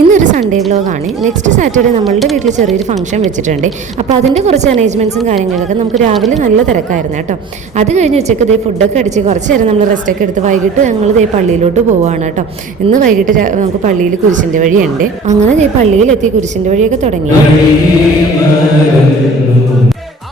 ഇന്നൊരു Sunday വ്ലോഗാണ്. Next Saturday നമ്മളുടെ വീട്ടിൽ ചെറിയൊരു ഫംഗ്ഷൻ വെച്ചിട്ടുണ്ട്. അപ്പോൾ അതിൻ്റെ കുറച്ച് അറേഞ്ച്മെൻറ്റ്സും കാര്യങ്ങളൊക്കെ നമുക്ക് രാവിലെ നല്ല തിരക്കായിരുന്നു കേട്ടോ. അത് കഴിഞ്ഞ് ഉച്ചയ്ക്ക് ഇതേ ഫുഡൊക്കെ അടിച്ച് കുറച്ച് നേരം നമ്മൾ റെസ്റ്റൊക്കെ എടുത്ത് വൈകിട്ട് ഞങ്ങൾ ഇതേ പള്ളിയിലോട്ട് പോവുകയാണ് കേട്ടോ. ഇന്ന് വൈകിട്ട് നമുക്ക് പള്ളിയിൽ കുരിശിൻ്റെ വഴിയുണ്ട്. അങ്ങനെ ഇതേ പള്ളിയിലെത്തി കുരിശിൻ്റെ വഴിയൊക്കെ തുടങ്ങി.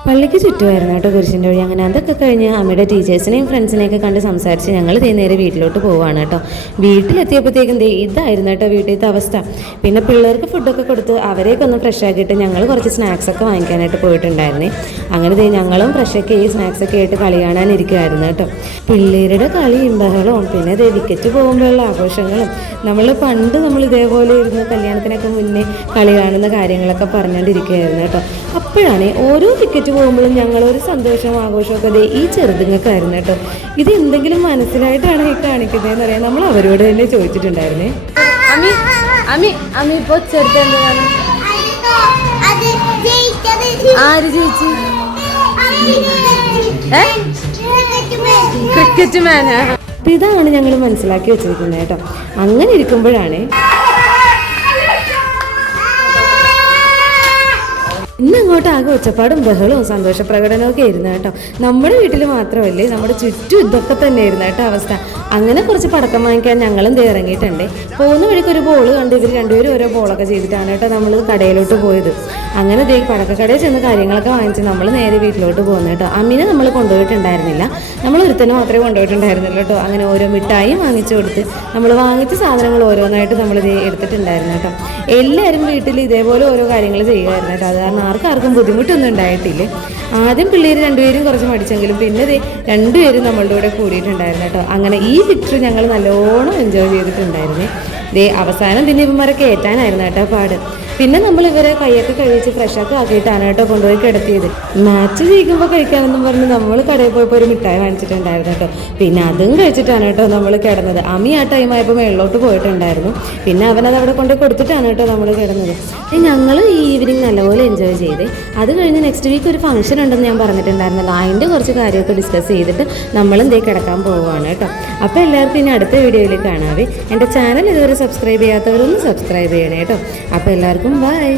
പള്ളിക്ക് ചുറ്റുമായിരുന്നു കേട്ടോ കുരിശിൻ്റെ വഴി. അങ്ങനെ അതൊക്കെ കഴിഞ്ഞ് അമ്മയുടെ ടീച്ചേഴ്സിനെയും ഫ്രണ്ട്സിനെയൊക്കെ കണ്ട് സംസാരിച്ച് ഞങ്ങൾ നേരെ വീട്ടിലോട്ട് പോവുകയാണ് കേട്ടോ. വീട്ടിലെത്തിയപ്പോഴത്തേക്കും ഇതായിരുന്നു കേട്ടോ വീട്ടിലത്തെ അവസ്ഥ. പിന്നെ പിള്ളേർക്ക് ഫുഡൊക്കെ കൊടുത്ത് അവരെയൊക്കെ ഒന്ന് ഫ്രഷ് ആക്കിയിട്ട് ഞങ്ങൾ കുറച്ച് സ്നാക്സൊക്കെ വാങ്ങിക്കാനായിട്ട് പോയിട്ടുണ്ടായിരുന്നേ. അങ്ങനെ ഞങ്ങളും ഫ്രഷൊക്കെ ഈ സ്നാക്സൊക്കെ ആയിട്ട് കളി കാണാനിരിക്കുമായിരുന്നു കേട്ടോ. പിള്ളേരുടെ കളിയും ബഹളവും പിന്നെ വിക്കറ്റ് പോകുമ്പോഴുള്ള ആഘോഷങ്ങളും പണ്ട് നമ്മൾ ഇതേപോലെ ഇരുന്ന് കല്യാണത്തിനൊക്കെ മുന്നേ കളി കാണുന്ന കാര്യങ്ങളൊക്കെ പറഞ്ഞുകൊണ്ടിരിക്കുകയായിരുന്നു കേട്ടോ. അപ്പോഴാണ് ഓരോ വിക്കറ്റ് പോകുമ്പോഴും ഞങ്ങളൊരു സന്തോഷവും ആഘോഷമൊക്കെ ഈ ചെറുതുങ്ങൾക്കായിരുന്നു കേട്ടോ. ഇത് എന്തെങ്കിലും മനസ്സിലായിട്ടാണ് ഈ കാണിക്കുന്നതെന്ന് അറിയാം. നമ്മൾ അവരോട് തന്നെ ചോദിച്ചിട്ടുണ്ടായിരുന്നേ. ഇപ്പൊ ചെറുതെന്താണ് ആര് ജയിച്ചു? ക്രിക്കറ്റ് മാനാ. അപ്പൊ ഇതാണ് ഞങ്ങൾ മനസ്സിലാക്കി വെച്ചിരിക്കുന്നത് കേട്ടോ. അങ്ങനെ ഇരിക്കുമ്പോഴാണ് ഇന്നങ്ങോട്ട് ആകെ ഒച്ചപ്പാടും ബഹളവും സന്തോഷ പ്രകടനമൊക്കെ ആയിരുന്നു കേട്ടോ. നമ്മുടെ വീട്ടിൽ മാത്രമല്ലേ, നമ്മുടെ ചുറ്റും ഇതൊക്കെ തന്നെ ആയിരുന്നു കേട്ടോ അവസ്ഥ. അങ്ങനെ കുറച്ച് പടക്കം വാങ്ങിക്കാൻ ഞങ്ങളും ഇറങ്ങിയിട്ടുണ്ട്. പോകുന്ന വഴിക്ക് ഒരു ബോൾ കണ്ട് ഇവർ രണ്ടുപേരും ഓരോ ബോളൊക്കെ ചെയ്തിട്ടാണ് കേട്ടോ നമ്മൾ കടയിലോട്ട് പോയത്. അങ്ങനെ പടക്കക്കടയിൽ ചെന്ന് കാര്യങ്ങളൊക്കെ വാങ്ങിച്ച് നമ്മൾ നേരെ വീട്ടിലോട്ട് പോകുന്നു കേട്ടോ. അമ്മീനെ നമ്മൾ കൊണ്ടുപോയിട്ടുണ്ടായിരുന്നില്ല, നമ്മൾ ഒരുത്തന്നെ മാത്രമേ കൊണ്ടുപോയിട്ടുണ്ടായിരുന്നില്ല കേട്ടോ. അങ്ങനെ ഓരോ മിഠായിയും വാങ്ങിച്ചു കൊടുത്ത് നമ്മൾ വാങ്ങിച്ച സാധനങ്ങൾ ഓരോന്നായിട്ട് നമ്മൾ എടുത്തിട്ടുണ്ടായിരുന്നു കേട്ടോ. എല്ലാവരും വീട്ടിൽ ഇതേപോലെ ഓരോ കാര്യങ്ങൾ ചെയ്യുമായിരുന്നു കേട്ടോ. അത് കാരണം ആർക്കും ബുദ്ധിമുട്ടൊന്നും ഉണ്ടായിട്ടില്ല. ആദ്യം പിള്ളേർ രണ്ടുപേരും കുറച്ച് മടിച്ചെങ്കിലും പിന്നെ രണ്ടുപേരും നമ്മളുടെ കൂടെ കൂടിയിട്ടുണ്ടായിരുന്നു കേട്ടോ. അങ്ങനെ ഈ വിക്ടറി ഞങ്ങൾ നല്ലോണം എൻജോയ് ചെയ്തിട്ടുണ്ടായിരുന്നേ. അവസാനം പിന്നെ ഇവന്മാരൊക്കെ ഏറ്റാനായിരുന്നു കേട്ടോ പാട്. പിന്നെ നമ്മൾ ഇവരെ കൈയൊക്കെ കഴിച്ച് ഫ്രഷൊക്കെ ആക്കിയിട്ടാണ് കേട്ടോ കൊണ്ടുപോയി കിടത്തിയത്. മാച്ച് ജയിക്കുമ്പോൾ കഴിക്കാമെന്നും പറഞ്ഞ് നമ്മൾ കടയിൽ പോയപ്പോൾ ഒരു മിഠായി വാങ്ങിച്ചിട്ടുണ്ടായിരുന്നു കേട്ടോ. പിന്നെ അതും കഴിച്ചിട്ടാണ് കേട്ടോ നമ്മൾ കിടന്നത്. അമ്മി ആ ടൈമായപ്പോൾ മേളിലോട്ട് പോയിട്ടുണ്ടായിരുന്നു. പിന്നെ അവനത് അവിടെ കൊണ്ട് കൊടുത്തിട്ടാണ് കേട്ടോ നമ്മൾ കിടന്നത്. ഞങ്ങൾ ഈ ഈവനിങ് നല്ലപോലെ എൻജോയ് ചെയ്ത് അത് കഴിഞ്ഞ് നെക്സ്റ്റ് വീക്ക് ഒരു ഫംഗ്ഷൻ ഉണ്ടെന്ന് ഞാൻ പറഞ്ഞിട്ടുണ്ടായിരുന്നല്ലോ. അതിൻ്റെ കുറച്ച് കാര്യമൊക്കെ ഡിസ്കസ് ചെയ്തിട്ട് നമ്മളും കിടക്കാൻ പോവുകയാണ് കേട്ടോ. അപ്പോൾ എല്ലാവർക്കും ഇനി അടുത്ത വീഡിയോയിൽ കാണാവേ. എൻ്റെ ചാനൽ ഇതുവരെ സബ്സ്ക്രൈബ് ചെയ്യാത്തവരൊന്ന് സബ്സ്ക്രൈബ് ചെയ്യണേ കേട്ടോ. അപ്പോൾ എല്ലാവർക്കും ബൈ.